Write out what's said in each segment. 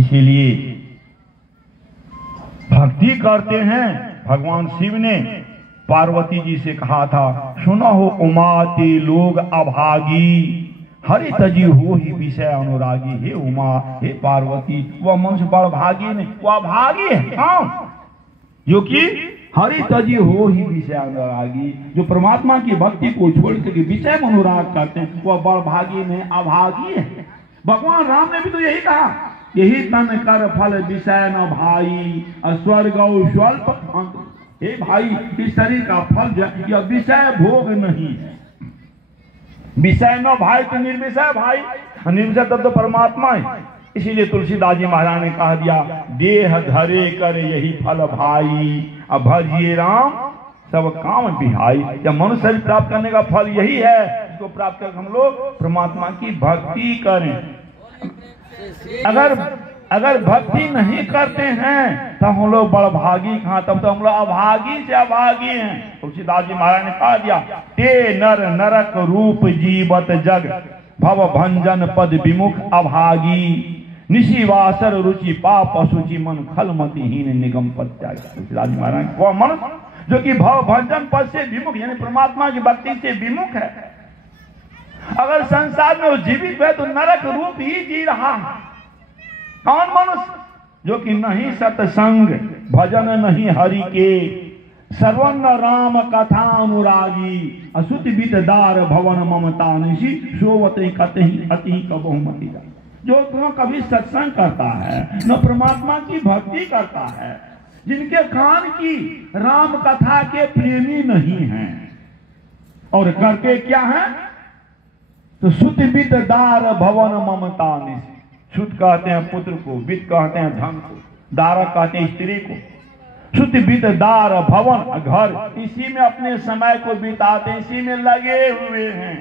इसीलिए भक्ति करते हैं। भगवान शिव ने पार्वती जी से कहा था, सुनो हो उमा ते लोग अभागी, हरि तजी हो ही विषय अनुरागी। हे उमा, हे पार्वती, वह मनुष्य बड़ भागी नहीं, वह भागी है कौन? जो कि हरि तजी हो ही विषय अनुरागी, जो परमात्मा की भक्ति को छोड़ के विषय में अनुराग करते हैं, वह बड़ भागी नहीं, अभागी है। भगवान राम ने भी तो यही कहा, यही तन कर फल विषय न भाई, स्वर्ग स्वल्प। हे भाई, इस शरीर का फल यह विषय भोग नहीं है। विषय न भाई तो निर्विषय भाई, निर्विषय तब तो परमात्मा है। इसीलिए तुलसीदास जी महाराज ने कह दिया, देह धरे कर यही फल भाई, अब भजिए राम सब काम बिहाई। जब मनुष्य शरीर प्राप्त करने का फल यही है, इसको प्राप्त कर हम लोग परमात्मा की भक्ति करें। अगर भक्ति नहीं करते हैं तो हम लोग बड़ भागी कहाँ, तब तो हम लोग अभागी से अभागी हैं। तुलसीदास जी महाराज ने कहा दिया, ते नर नरक रूप जीवत जग, भव भंजन पद विमुख अभागी, निशिवासर रुचि पाप असुचि, मन खलमतिहीन निगम पद त्याग। तुलसीदास जी महाराज वो मनुष्य जो कि भव भंजन पद से विमुख, यानी परमात्मा की भक्ति से विमुख है, अगर संसार में वो जीवित है तो नरक रूप ही जी रहा है। कौन मनुष्य? जो कि नहीं सत्संग भजन नहीं हरि के, सर्वन्न राम कथा अनुरागी, असुत बितदार भवन ममता निशी, सोवते कतहि अति कबहुमति। जो न कभी सत्संग करता है न परमात्मा की भक्ति करता है, जिनके कान की राम कथा के प्रेमी नहीं हैं, और करके क्या है तो सुत बितदार भवन ममता निशी। सुत कहते हैं पुत्र को, वित्त कहते हैं धन को, दारा कहते हैं स्त्री को। सुत बितदार भवन घर, इसी में अपने समय को बिताते, इसी में लगे हुए हैं।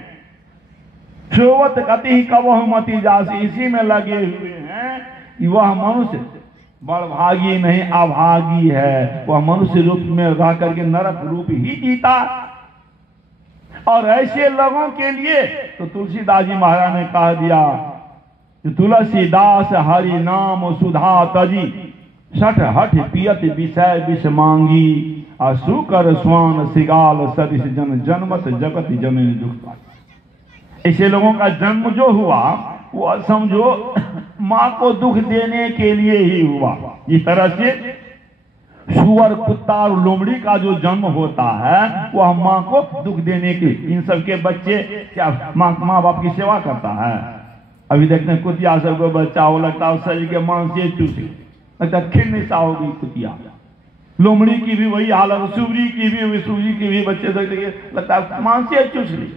सोवत कति कबहुमति जासी, इसी में लगे हुए हैं। वह मनुष्य बड़ भागी नहीं, अभागी है। वह मनुष्य रूप में रह करके नरक रूप ही जीता। और ऐसे लोगों के लिए तो तुलसीदास जी महाराज ने कह दिया, तुलसीदास हरि नाम सुधा तजी, सठ हठ पियत विषय विष मांगी, असुकर स्वान सिगाल सदिश जन जन्मत जगत जननी दुख। ऐसे लोगों का जन्म जो हुआ वो समझो माँ को दुख देने के लिए ही हुआ। इस तरह से सुअर कुत्ता और लोमड़ी का जो जन्म होता है वह माँ को दुख देने के, इन सबके बच्चे क्या माँ बाप की सेवा करता है। अभी देखते हैं कुतिया सबको बच्चा हो लगता है शरीर के मांस से चूसे, लगता खिलने सा होगी कुतिया। लोमड़ी की भी वही हालत, सुबरी की भी बच्चे लगता है मांस से चूस ली।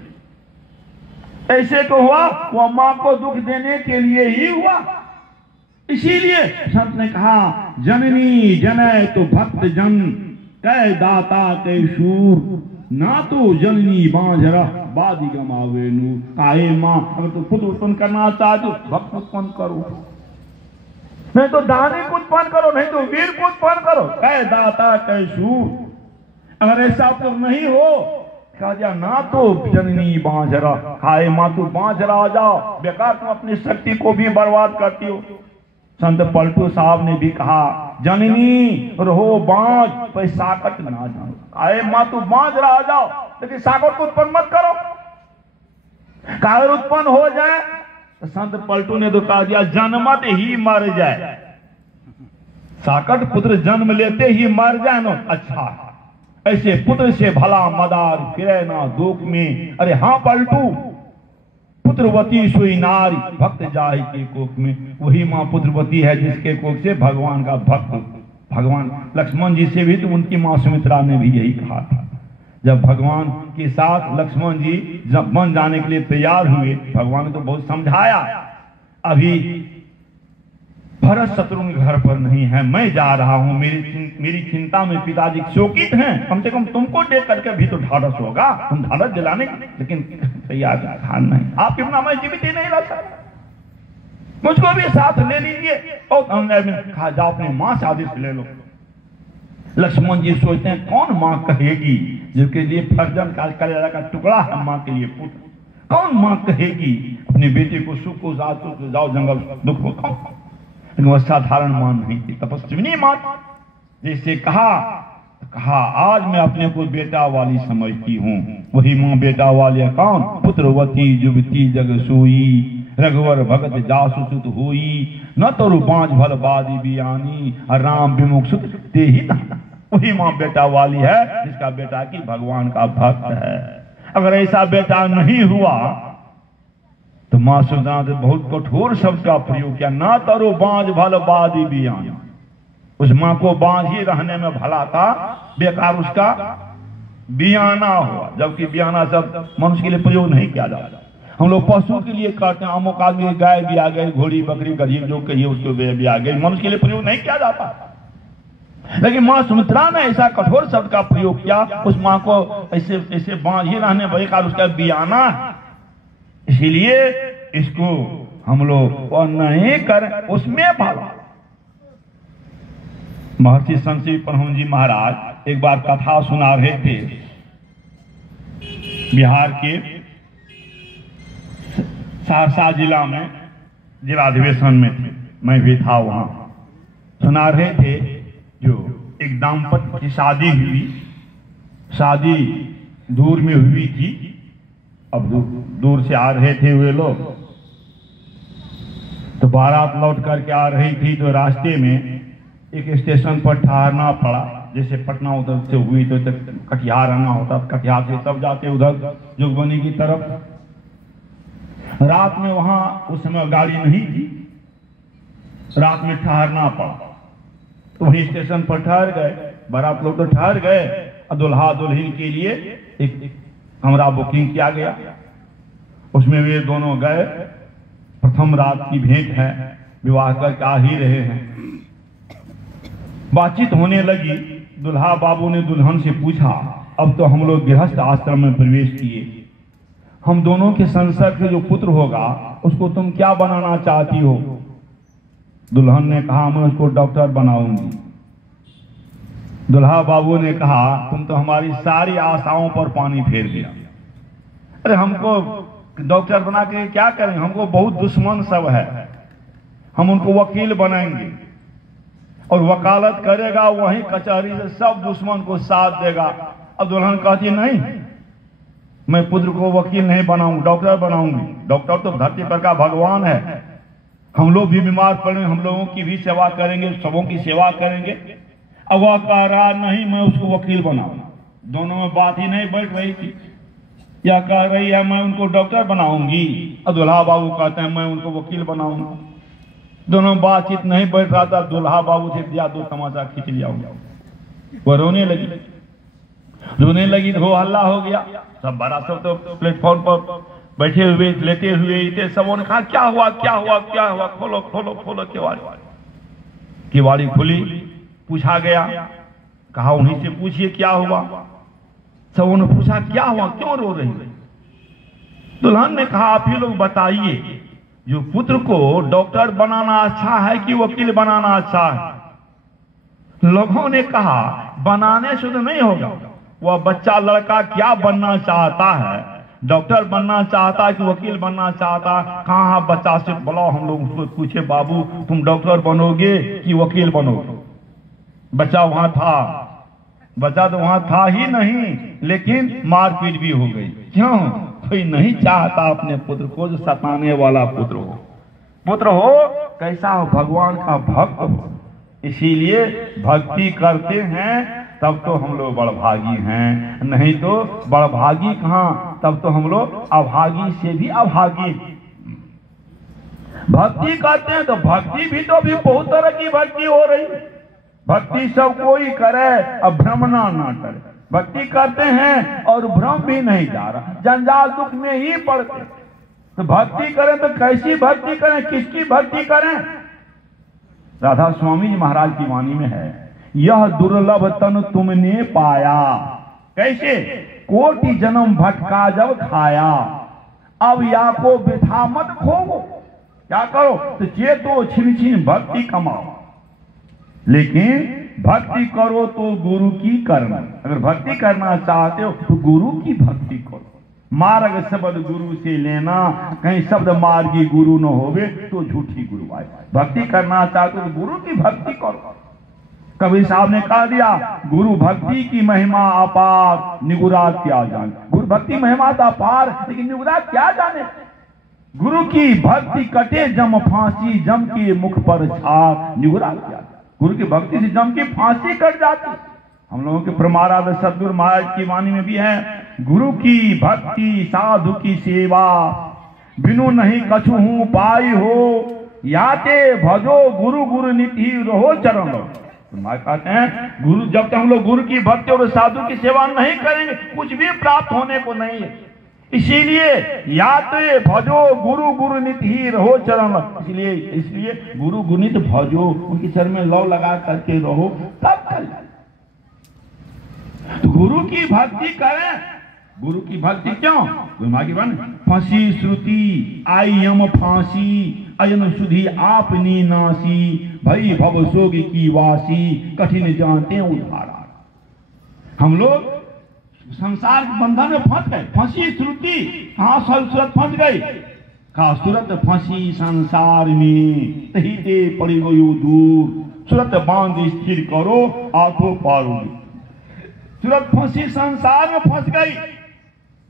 ऐसे तो हुआ वह माँ को दुख देने के लिए ही हुआ। इसीलिए संत ने कहा, जननी जनय तो भक्त जन, कै दाता कै शूर, ना तो जननी बांझरा बादी गमावे नूर। काहे माँ, अगर तो पुत्र उत्पन्न करना चाहते हो भक्त उत्पन्न करो, नहीं तो दानी को उत्पन्न करो, नहीं तो वीर को उत्पन्न करो। कै दाता कै शूर, अगर ऐसा तो नहीं हो कहा जा, ना तो जननी बांझरा, खाए माँ तो बांझरा आ जाओ, बेकार तुम अपनी शक्ति को भी बर्बाद करती हो। संत पलटू साहब ने भी कहा, जननी रहो बांझ पर साकट ना जाओ, आए माँ तू बांझ रहा जाओ, लेकिन साकट को उत्पन्न मत करो। कागर उत्पन्न हो जाए तो संत पलटू ने तो कहा दिया, जन्मत ही मर जाए। साकट पुत्र जन्म लेते ही मर जाए ना, अच्छा ऐसे पुत्र से भला मदार फिरे ना दुख में। अरे हाँ पलटू, पुत्रवती सोई नारी भक्त जाहि के कोख में। वही माँ पुत्रवती है जिसके कोख से भगवान का भक्त, भगवान लक्ष्मण जी से भी तो उनकी माँ सुमित्रा ने भी यही कहा था। जब भगवान के साथ लक्ष्मण जी जब वन जाने के लिए तैयार हुए, भगवान ने तो बहुत समझाया, अभी भरत शत्रुघ्न घर पर नहीं है, मैं जा रहा हूं, मेरी चिंता में पिताजी शोकित हैं, कम से कम तुमको देख करके भी तो ढाढ़स होगा, तुम ढाढ़स दिलाने, लेकिन तैयार खान नहीं, आपके बिना मैं जीवित ही नहीं रह सकता, मुझको भी साथ ले लीजिए। और हमने कहा जाओ अपनी माँ से आदेश ले लो। लक्ष्मण जी सोचते हैं कौन माँ कहेगी जिसके लिए फर्जन का कलेजा का टुकड़ा है माँ के लिए पुत्र, कौन माँ कहेगी अपने बेटे को सुख को जाओ जंगल दुख को, लेकिन वह साधारण मां नहीं थी, तपस्विनी मां। जैसे कहा आज मैं अपने को बेटा वाली समझती हूँ। वही माँ बेटा वाली कौन? पुत्रवती जुवती जग सोई, रघुवर भगत जासु सुत हुई, न तरु बांझ भल बादी बियानी, राम विमुख सुत ते ही। वही माँ बेटा वाली है जिसका बेटा की भगवान का भक्त है। अगर ऐसा बेटा नहीं हुआ तो माँ सुधा ने बहुत कठोर शब्द का प्रयोग किया, न तरु बांझ भल बादी बियानी। उस माँ को बांझ ही रहने में भला था, बेकार उसका बियाना हुआ। जबकि बियाना शब्द मनुष्य के लिए प्रयोग नहीं किया जाता। हम लोग पशु के लिए करते हैं, अमुक आदमी गाय भी आ गई, घोड़ी बकरी गरीब जो कहिए उसको भी आ गई, मनुष्य के लिए प्रयोग नहीं किया जाता। लेकिन माँ सुमित्रा ने ऐसा कठोर शब्द का प्रयोग किया, उस माँ को ऐसे बांझ ही रहने बेकार उसका बियाना। इसीलिए इसको हम लोग नहीं करें, उसमें भला। महर्षि संत परम जी महाराज एक बार कथा सुना रहे थे। बिहार के सहरसा जिला में जिला अधिवेशन में थे, मैं भी था वहां। सुना रहे थे जो एक दाम्पत्य की शादी हुई, शादी दूर में हुई थी। अब दूर से आ रहे थे वे लोग, तो बारात लौट करके आ रही थी, तो रास्ते में एक स्टेशन पर ठहरना पड़ा। जैसे पटना उधर से हुई तो कटिहार आना होता, कटिहार से तब जाते उधर जोगबनी की तरफ। रात में वहां उस समय गाड़ी नहीं थी, रात में ठहरना पड़ा। तो वही स्टेशन पर ठहर गए, बारात लोग तो ठहर गए, और दुल्हा दुल्हन के लिए एक कमरा बुकिंग किया गया। उसमें वे दोनों गए। प्रथम रात की भेंट है, विवाह करके आ ही रहे हैं। बातचीत होने लगी। दुल्हा बाबू ने दुल्हन से पूछा, अब तो हम लोग गृहस्थ आश्रम में प्रवेश किए, हम दोनों के संसर्ग से जो पुत्र होगा उसको तुम क्या बनाना चाहती हो? दुल्हन ने कहा, मैं उसको डॉक्टर बनाऊंगी। दुल्हा बाबू ने कहा, तुम तो हमारी सारी आशाओं पर पानी फेर दिया। अरे हमको डॉक्टर बना के क्या करेंगे, हमको बहुत दुश्मन सब है, हम उनको वकील बनाएंगे और वकालत करेगा, वहीं कचहरी से सब दुश्मन को साथ देगा। अब दुल्हन कहती, नहीं, मैं पुत्र को वकील नहीं बनाऊंगी, डॉक्टर बनाऊंगी। डॉक्टर तो धरती पर का भगवान है, हम लोग भी बीमार पड़े, हम लोगों की भी सेवा करेंगे, सबों की सेवा करेंगे। अब वह कह रहा, नहीं मैं उसको वकील बनाऊंगा। दोनों में बात ही नहीं बैठ रही थी। या कह रही है मैं उनको डॉक्टर बनाऊंगी, और दुल्हा बाबू कहते हैं मैं उनको वकील बनाऊंगा। दोनों बातचीत नहीं बैठ रहा था। दुल्हा बाबू से दिया दो तमाचा खींच लिया, वो रोने रोने लगी, हो हल्ला हो गया। सब बड़ा सब तो प्लेटफॉर्म पर बैठे हुए लेटे हुए थे। सबों ने कहा, क्या हुआ क्या हुआ क्या हुआ, खोलो खोलो खोलो केवाड़ी। केवाड़ी खुली, पूछा गया, कहा उन्हीं से पूछिए क्या हुआ। सबों ने पूछा, क्या हुआ, क्यों रो रही है? दुल्हन ने कहा, आप ही लोग बताइए, जो पुत्र को डॉक्टर बनाना अच्छा है कि वकील बनाना अच्छा है? लोगों ने कहा, बनाने से तो नहीं होगा, वह बच्चा लड़का क्या बनना चाहता है, डॉक्टर बनना चाहता है कि वकील बनना चाहता है? कहाँ बच्चा से बुलाओ, हम लोग उसको पूछे, बाबू तुम डॉक्टर बनोगे कि वकील बनोगे? बच्चा वहां था, बच्चा तो वहां था ही नहीं, लेकिन मारपीट भी हो गई। क्यों? कोई नहीं चाहता अपने पुत्र को जो सताने वाला पुत्र हो। पुत्र हो कैसा हो, भगवान का भक्त हो। इसीलिए भक्ति करते हैं तब तो हम लोग बड़भागी हैं, नहीं तो बड़भागी कहाँ, तब तो हम लोग अभागी से भी अभागी। भक्ति करते हैं तो भक्ति भी तो अभी बहुत तरह की भक्ति हो रही है। भक्ति सब कोई करे और भ्रमना ना करे। भक्ति करते हैं और भ्रम भी नहीं जा रहा, जंजाल दुख में ही पड़ते। तो भक्ति करें तो कैसी भक्ति करें, किसकी भक्ति करें? राधा स्वामी जी महाराज की वाणी में है, यह दुर्लभ तन तुमने पाया, कैसे? कोटि जन्म भटका जब खाया, अब या को वृथा मत खोवो। क्या करो? तो चेतो छिन छिन भक्ति कमाओ, लेकिन भक्ति करो तो गुरु की करना। अगर भक्ति करना चाहते हो तो गुरु की भक्ति करो। मार्ग शब्द गुरु से लेना, कहीं शब्द मार्गी गुरु न होवे तो झूठी गुरु भाई। भक्ति करना चाहते तो गुरु की भक्ति करो। कबीर साहब ने कह दिया, गुरु भक्ति की महिमा अपार, निगुरा क्या जाने। गुरु भक्ति महिमा तो अपार, लेकिन निगुरा क्या जाने। गुरु की भक्ति कटे जम फांसी, जम के मुख पर छाप, निगुरा क्या। गुरु की भक्ति से जम की फांसी कट जाती। हम लोगों के प्रमाराध सदगुरु महाराज की वाणी में भी है, गुरु की भक्ति साधु की सेवा, बिनु नहीं कछु हूं पाई हो, याते भजो गुरु गुरु निधि रहो चरण लो। कहते हैं गुरु, जब तक हम लोग गुरु की भक्ति और साधु की सेवा नहीं करेंगे कुछ भी प्राप्त होने को नहीं है। इसीलिए याते भजो गुरु गुरु निधि रहो चरण, इसलिए गुरु गुनित भजो, उनकी सर में लौ लगा करके रहो, तब कल तो गुरु की भक्ति करें। गुरु की भक्ति क्यों? की बन फंसी श्रुति आई यम फांसी, अयन सुधी आपनी नासी, भई भव सोग की वासी, कठिन जानते उधारा। हम लोग संसार के बंधन में फंस गए। फंसी श्रुति, कहा सूरत फंस गई, कहा सूरत फंसी संसार में, तही ते पड़ी गयो दूर, सूरत बांध स्थिर करो आंखों पारोगे। सूरत फंसी संसार में फंस गई।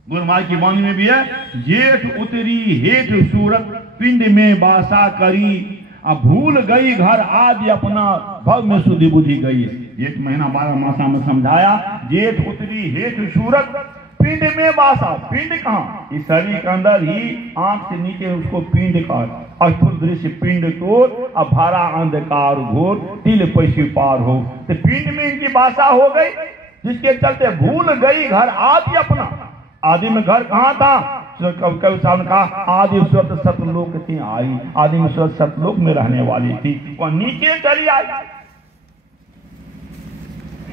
गुरु महाराज की वाणी में भी है, जेठ उतरी हेठ सूरत, पिंड में बासा करी, अब भूल गई घर आदि अपना, भव में सुधि बुद्धि गई। जेठ महीना 12 मासा में समझाया, जेठ उतरी हेठ सूरत, पिंड में बासा। पिंड कहाँ? इस शरीर के अंदर ही, आंख से नीचे उसको पिंड का अस्थूल दृश्य पिंड तोड़, अब भारा अंधकार घोर, तिल पैसे पार हो। तो पिंड में इनकी बासा हो गई, जिसके चलते भूल गई घर आदि अपना। आदि में घर कहाँ था? कवि साहब ने कहा, आदि सूरत सतलोक थी आई, आदि में सूरत सतलोक में रहने वाली थी, वह नीचे चली आई।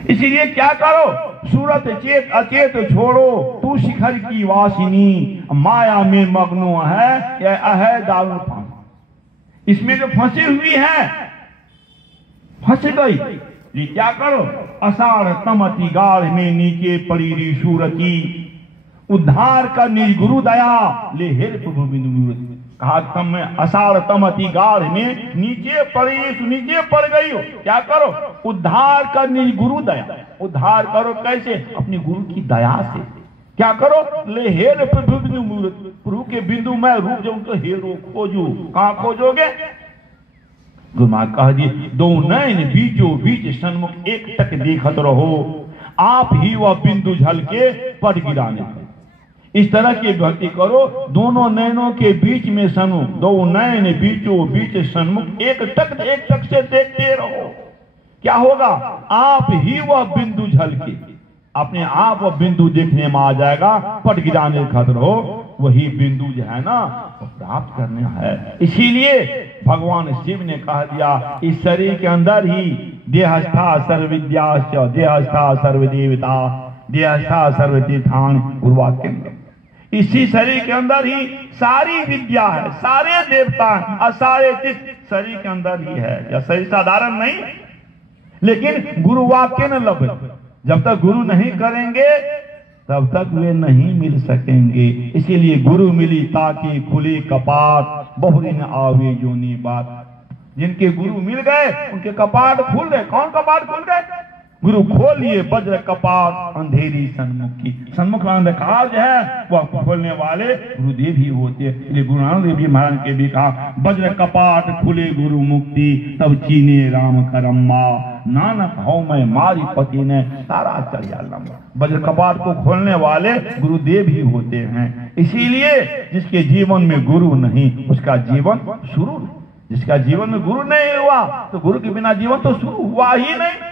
इसीलिए क्या करो, सूरत चेत अचेत छोड़ो, तू शिखर की वासिनी, माया में मग्नो है यह है दारू पान। इसमें जो फंसी हुई है, फंस गई, ये क्या करो, अषाढ़ तमति गाढ़ में नीचे पड़ी री सूरती, उद्धार करनी गुरु दया ले हेर प्रभु बिंदु। कहा तम में अषाढ़ तमति गाढ़ में नीचे पड़ी, नीचे पड़ गई हो, क्या करो, उद्धार करनी गुरु दया। उद्धार करो कैसे? अपनी गुरु की दया से। क्या करो, ले हेर प्रभु बिंदु मूर्त, प्रभु के बिंदु में रूप जो उनको हेरो खोजो। कहां खोजोगे? गुरु महाराज कह दिए, दो नैन बीचो बीच सन्मुख एक तक देखत रहो, आप ही वह बिंदु झल के पड़ गिराने। इस तरह की भक्ति करो, दोनों नैनों के बीच में सन्मुख, दो नैन बीचो बीच सन्मुख एक टक से देखते रहो। क्या होगा? आप ही वह बिंदु झल के, अपने आप वह बिंदु देखने में आ जाएगा, पट गिराने खतर हो, वही बिंदु जो है ना वो प्राप्त करने है। इसीलिए भगवान शिव ने कह दिया, इस शरीर के अंदर ही देहस्था सर्वविद्याश्च, देहस्था सर्वदेवता, देहस्था सर्वतीर्थान, गुरुवाक्य। इसी शरीर के अंदर ही सारी विद्या है, सारे देवता हैं और सारे तीर्थ शरीर के अंदर ही है। यह शरीर साधारण नहीं, लेकिन गुरु वाक्य न लभे। जब तक गुरु नहीं करेंगे तब तक वे नहीं मिल सकेंगे। इसीलिए गुरु मिली ताकि खुली कपाट, बहुरी न आवे जोनी बात। जिनके गुरु मिल गए उनके कपाट खुल गए। कौन कपाट खुल गए? गुरु खोलिए वज्र कपाट, अंधेरी सन्मुखी। सन्मुख अंधकार जो है वह खोलने वाले गुरुदेव ही होते हैं। इसलिए गुरु नानक देव जी महाराज के भी कहा, वज्र कपाट खुले गुरु मुक्ति, तब चीने राम करम्मा, नानक हौ मैं मारी पति ने सारा चढ़िया लंबा। वज्र कपाट को खोलने वाले गुरुदेव ही होते हैं। इसीलिए जिसके जीवन में गुरु नहीं उसका जीवन शुरू नहीं। जिसका जीवन में गुरु नहीं हुआ तो गुरु के बिना जीवन तो शुरू हुआ ही नहीं।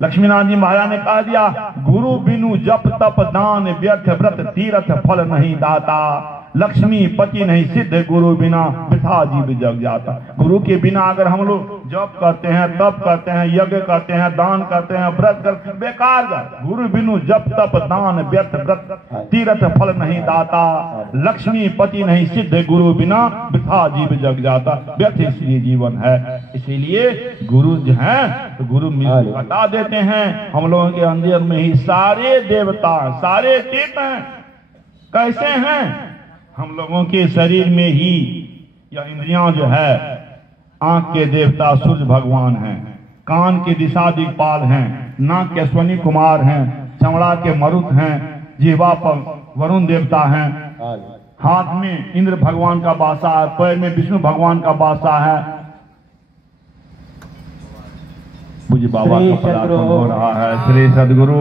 लक्ष्मीनारायण जी महाराज ने कह दिया, गुरु बिनु जप तप दान व्यर्थ व्रत तीर्थ फल नहीं दाता, लक्ष्मी पति नहीं सिद्ध गुरु बिना वृथा जीव जग जाता। गुरु के बिना अगर हम लोग जप करते हैं, तप करते हैं, यज्ञ करते हैं, दान करते हैं, व्रत करते हैं, बेकार जाए। गुरु बिनु जप तप दान व्यर्थ व्रत तीर्थ फल नहीं दाता, लक्ष्मी पति नहीं सिद्ध गुरु बिना वृथा जीव जग जाता। व्यर्थ इसलिए जीवन है। इसीलिए गुरु जो है तो गुरु मिल बता देते हैं। हम लोगों के अंदर में ही सारे देवता सारे तीर्थ हैं। कैसे हैं? हम लोगों के शरीर में ही यह इंद्रियां जो है, आंख के देवता सूर्य भगवान हैं, कान के दिशा दिक्पाल हैं, नाक के अश्वनी कुमार हैं, चमड़ा के मरुत हैं, जिह्वा पर वरुण देवता हैं, हाथ में इंद्र भगवान का बासा है, पैर में विष्णु भगवान का बासा है। मुझे बाबा का पदार्पण हो रहा है। श्री सद्गुरु